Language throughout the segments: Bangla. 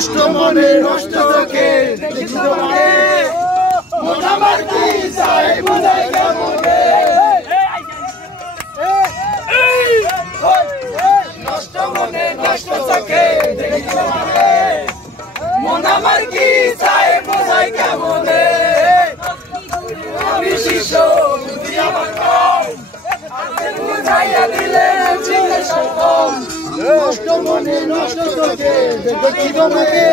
নষ্ট মনে নষ্ট চোখে দেখি তোমারে মন আমার কি চাই বুঝাই কেমনে নষ্ট মনে নষ্ট চোখে দেখি তোমারে মন আমার কি চাই বুঝাই কেমনে আমি শিষ্য বুদ্ধি আমার কম বুঝাইয়া দিলে জিজ্ঞেস কম নষ্ট মনে নষ্ট চোখে দেখি তোমারে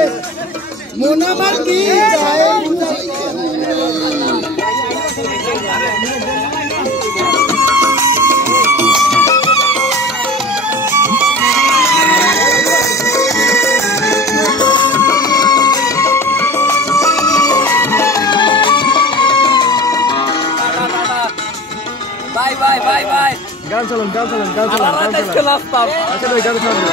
মন আমার কি চাই বুঝাই কেমনে Bye bye bye bye. গান চালান আচ্ছা ভাই গান চালান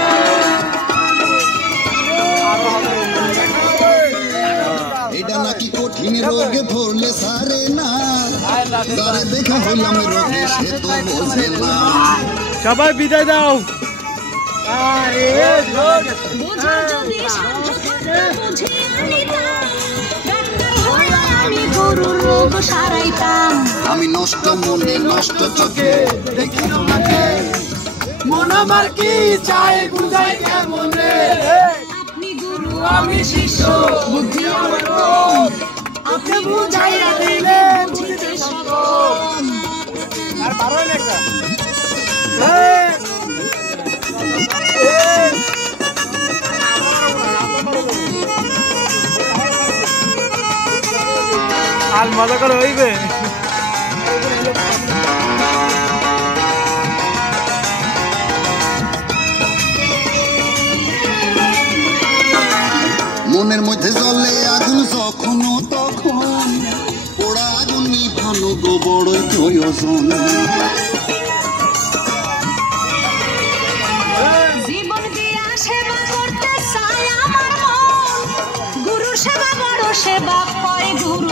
এটা নাকি কঠিন রোগে ধরলে সারে না যারে দেখা হইলাম রোগে সে তো বোঝে না সবাই বিদায় দাও আরে বুঝে যদি সাধ্যটা বুঝে নিতাম ডাক্তার হয়ে আমি গরুর রোগ সারাইতাম আমি নষ্ট মনে নষ্ট চোখে দেখি তোমাকে মন আমার কি চাই বুঝাই কেমনে আপনি গুরু আমি শিষ্য বুদ্ধি আমার কম আপনি বুঝাইয়া দিলে বুঝতে সক্ষম আর পারো না একটা আর মজা করে হইবে মনের মধ্যে জ্বলে আগুন যখন তখন পোড়া আগুন নিভানো গো বড়ই প্রয়োজন জীবন দিয়া সেবা করতে চাই আমার মন গুরু সেবা বড় সেবা করে গুরু